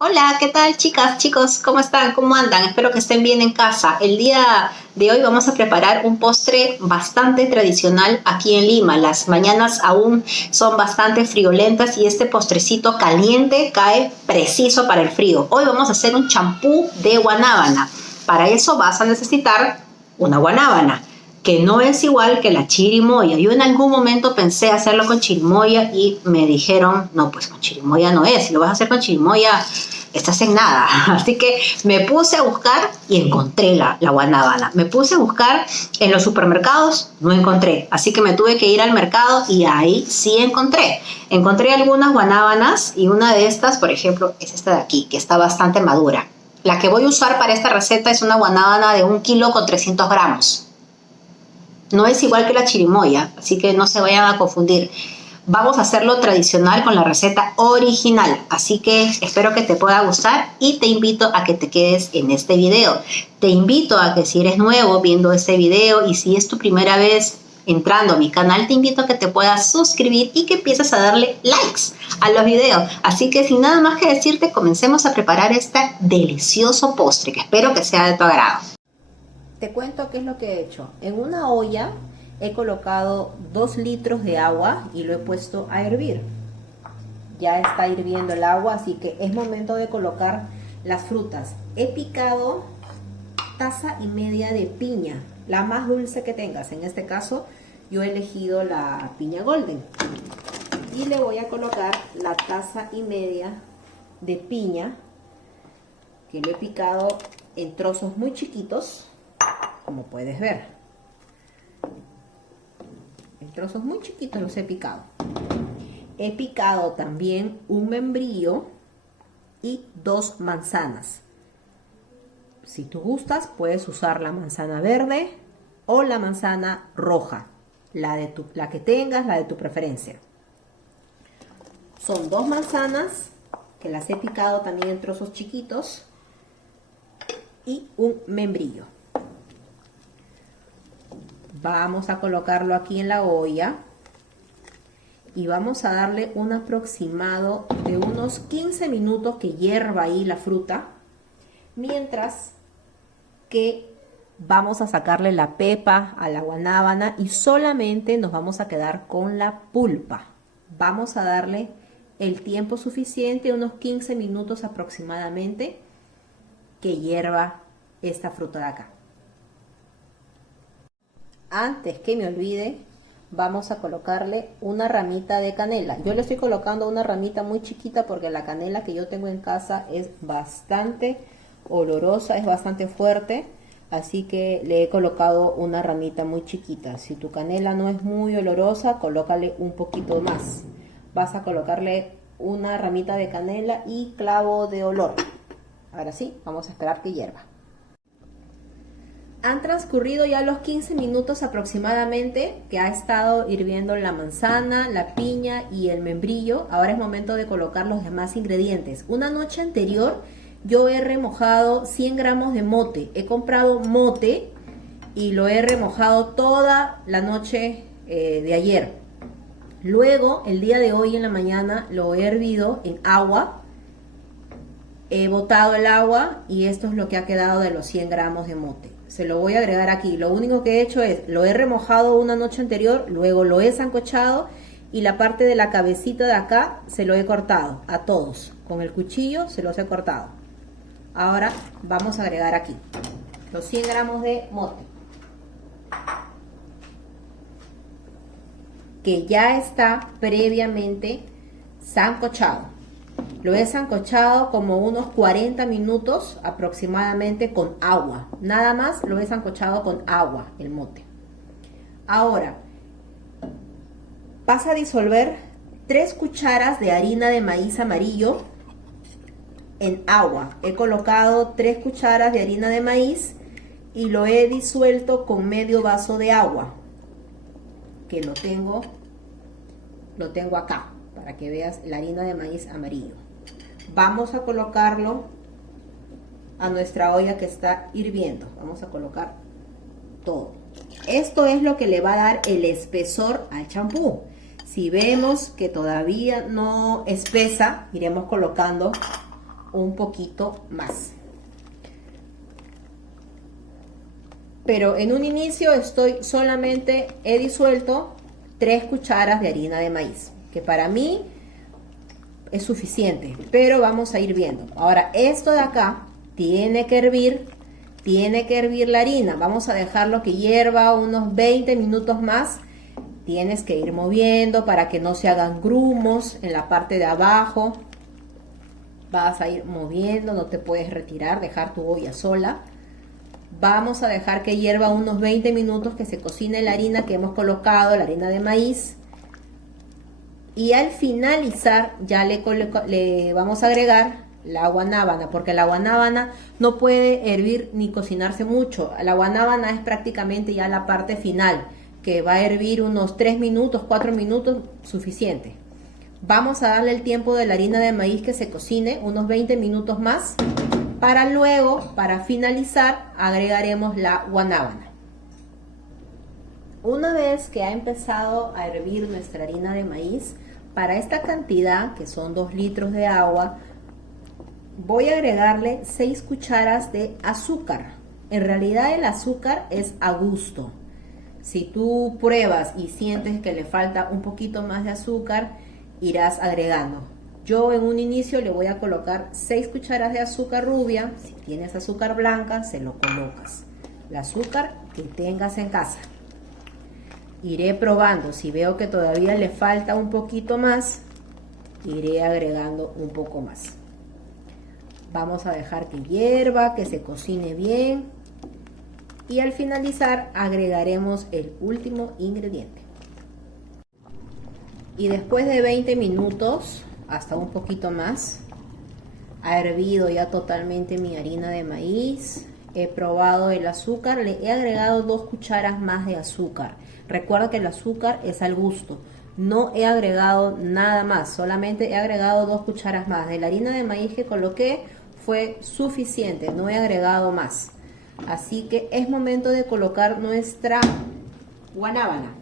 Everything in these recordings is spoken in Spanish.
Hola, ¿qué tal chicas, chicos? ¿Cómo están? ¿Cómo andan? Espero que estén bien en casa. El día de hoy vamos a preparar un postre bastante tradicional aquí en Lima. Las mañanas aún son bastante friolentas y este postrecito caliente cae preciso para el frío. Hoy vamos a hacer un champú de guanábana. Para eso vas a necesitar una guanábana, que no es igual que la chirimoya. Yo en algún momento pensé hacerlo con chirimoya y me dijeron, no, pues con chirimoya no es, si lo vas a hacer con chirimoya estás en nada. Así que me puse a buscar y encontré la guanábana. Me puse a buscar en los supermercados, no encontré. Así que me tuve que ir al mercado y ahí sí encontré. Encontré algunas guanábanas y una de estas, por ejemplo, es esta de aquí, que está bastante madura. La que voy a usar para esta receta es una guanábana de 1 kilo con 300 gramos. No es igual que la chirimoya, así que no se vayan a confundir. Vamos a hacerlo tradicional con la receta original, así que espero que te pueda gustar y te invito a que te quedes en este video. Te invito a que si eres nuevo viendo este video y si es tu primera vez entrando a mi canal, te invito a que te puedas suscribir y que empieces a darle likes a los videos. Así que sin nada más que decirte, comencemos a preparar este delicioso postre que espero que sea de tu agrado. Te cuento qué es lo que he hecho. En una olla he colocado 2 litros de agua y lo he puesto a hervir. Ya está hirviendo el agua, así que es momento de colocar las frutas. He picado 1,5 tazas de piña, la más dulce que tengas. En este caso yo he elegido la piña golden. Y le voy a colocar la 1,5 tazas de piña que lo he picado en trozos muy chiquitos, como puedes ver. En trozos muy chiquitos los he picado. He picado también un membrillo y 2 manzanas. Si tú gustas, puedes usar la manzana verde o la manzana roja, la que tengas, la de tu preferencia. Son 2 manzanas que las he picado también en trozos chiquitos y un membrillo. Vamos a colocarlo aquí en la olla y vamos a darle un aproximado de unos 15 minutos que hierva ahí la fruta, mientras que vamos a sacarle la pepa a la guanábana y solamente nos vamos a quedar con la pulpa. Vamos a darle el tiempo suficiente, unos 15 minutos aproximadamente, que hierva esta fruta de acá. Antes que me olvide, vamos a colocarle una ramita de canela. Yo le estoy colocando una ramita muy chiquita porque la canela que yo tengo en casa es bastante olorosa, es bastante fuerte. Así que le he colocado una ramita muy chiquita. Si tu canela no es muy olorosa, colócale un poquito más. Vas a colocarle una ramita de canela y clavo de olor. Ahora sí, vamos a esperar que hierva. Han transcurrido ya los 15 minutos aproximadamente que ha estado hirviendo la manzana, la piña y el membrillo. Ahora es momento de colocar los demás ingredientes. Una noche anterior yo he remojado 100 gramos de mote. He comprado mote y lo he remojado toda la noche de ayer. Luego, el día de hoy en la mañana lo he hervido en agua. He botado el agua y esto es lo que ha quedado de los 100 gramos de mote. Se lo voy a agregar aquí. Lo único que he hecho es, lo he remojado una noche anterior, luego lo he sancochado y la parte de la cabecita de acá se lo he cortado a todos. Con el cuchillo se los he cortado. Ahora vamos a agregar aquí los 100 gramos de mote, que ya está previamente sancochado. Lo he sancochado como unos 40 minutos aproximadamente con agua. Nada más lo he sancochado con agua, el mote. Ahora, vas a disolver 3 cucharas de harina de maíz amarillo en agua. He colocado 3 cucharas de harina de maíz y lo he disuelto con medio vaso de agua, que lo tengo acá, para que veas la harina de maíz amarillo. Vamos a colocarlo a nuestra olla que está hirviendo. Vamos a colocar todo. Esto es lo que le va a dar el espesor al champú. Si vemos que todavía no espesa, iremos colocando un poquito más. Pero en un inicio he disuelto 3 cucharas de harina de maíz, que para mí es suficiente, pero vamos a ir viendo. Ahora esto de acá tiene que hervir la harina. Vamos a dejarlo que hierva unos 20 minutos más. Tienes que ir moviendo para que no se hagan grumos en la parte de abajo. Vas a ir moviendo, no te puedes retirar, dejar tu olla sola. Vamos a dejar que hierva unos 20 minutos, que se cocine la harina que hemos colocado, la harina de maíz. Y al finalizar ya le vamos a agregar la guanábana, porque la guanábana no puede hervir ni cocinarse mucho. La guanábana es prácticamente ya la parte final, que va a hervir unos 3 minutos, 4 minutos, suficiente. Vamos a darle el tiempo de la harina de maíz que se cocine, unos 20 minutos más, para luego, para finalizar, agregaremos la guanábana. Una vez que ha empezado a hervir nuestra harina de maíz, para esta cantidad, que son 2 litros de agua, voy a agregarle 6 cucharas de azúcar. En realidad el azúcar es a gusto. Si tú pruebas y sientes que le falta un poquito más de azúcar, irás agregando. Yo en un inicio le voy a colocar 6 cucharas de azúcar rubia. Si tienes azúcar blanca, se lo colocas. El azúcar que tengas en casa. Iré probando. Si veo que todavía le falta un poquito más, iré agregando un poco más. Vamos a dejar que hierva, que se cocine bien. Y al finalizar agregaremos el último ingrediente. Y después de 20 minutos, hasta un poquito más, ha hervido ya totalmente mi harina de maíz. He probado el azúcar, le he agregado 2 cucharas más de azúcar. Recuerda que el azúcar es al gusto. No he agregado nada más, solamente he agregado 2 cucharas más. De la harina de maíz que coloqué fue suficiente, no he agregado más. Así que es momento de colocar nuestra guanábana.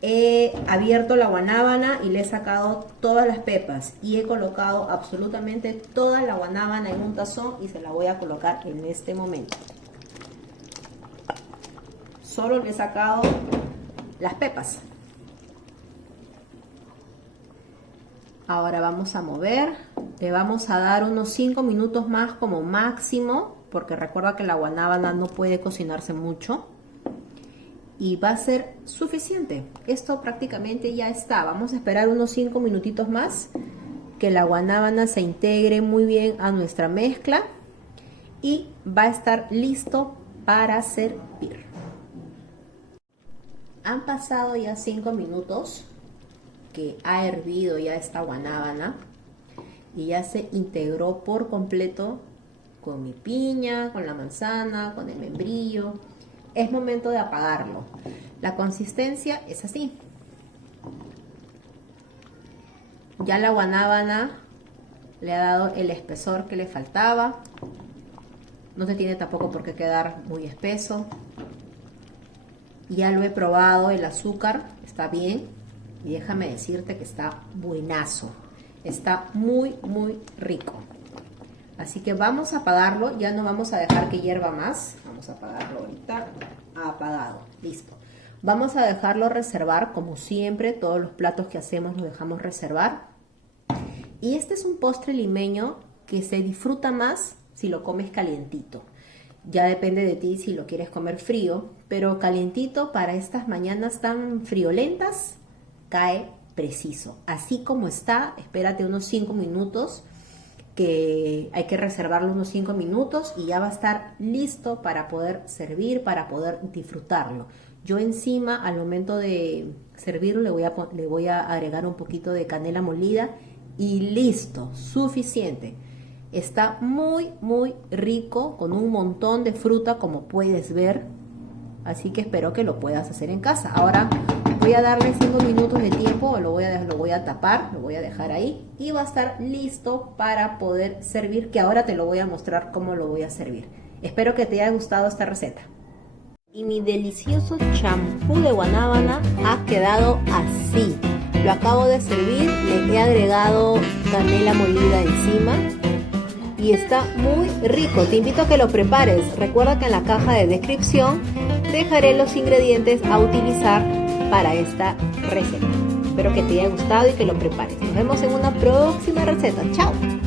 He abierto la guanábana y le he sacado todas las pepas y he colocado absolutamente toda la guanábana en un tazón y se la voy a colocar en este momento. Solo le he sacado las pepas. Ahora vamos a mover, le vamos a dar unos 5 minutos más como máximo, porque recuerda que la guanábana no puede cocinarse mucho. Y va a ser suficiente. Esto prácticamente ya está. Vamos a esperar unos 5 minutitos más que la guanábana se integre muy bien a nuestra mezcla y va a estar listo para servir. Han pasado ya 5 minutos que ha hervido ya esta guanábana y ya se integró por completo con mi piña, con la manzana, con el membrillo. Es momento de apagarlo. La consistencia es así. Ya la guanábana le ha dado el espesor que le faltaba. No te tiene tampoco por qué quedar muy espeso. Ya lo he probado, el azúcar está bien. Y déjame decirte que está buenazo. Está muy, muy rico. Así que vamos a apagarlo, ya no vamos a dejar que hierva más. Vamos a apagarlo ahorita, apagado, listo. Vamos a dejarlo reservar, como siempre, todos los platos que hacemos los dejamos reservar. Y este es un postre limeño que se disfruta más si lo comes calientito. Ya depende de ti si lo quieres comer frío, pero calientito para estas mañanas tan friolentas, cae preciso. Así como está, espérate unos 5 minutos. Que hay que reservarlo unos 5 minutos y ya va a estar listo para poder servir, para poder disfrutarlo. Yo encima, al momento de servirlo, le voy a agregar un poquito de canela molida y listo, suficiente. Está muy, muy rico, con un montón de fruta, como puedes ver. Así que espero que lo puedas hacer en casa. Ahora voy a darle 5 minutos de tiempo, lo voy a tapar, lo voy a dejar ahí y va a estar listo para poder servir, que ahora te lo voy a mostrar cómo lo voy a servir. Espero que te haya gustado esta receta. Y mi delicioso champú de guanábana ha quedado así. Lo acabo de servir, le he agregado canela molida encima y está muy rico. Te invito a que lo prepares. Recuerda que en la caja de descripción dejaré los ingredientes a utilizar para esta receta. Espero que te haya gustado y que lo prepares. Nos vemos en una próxima receta. ¡Chao!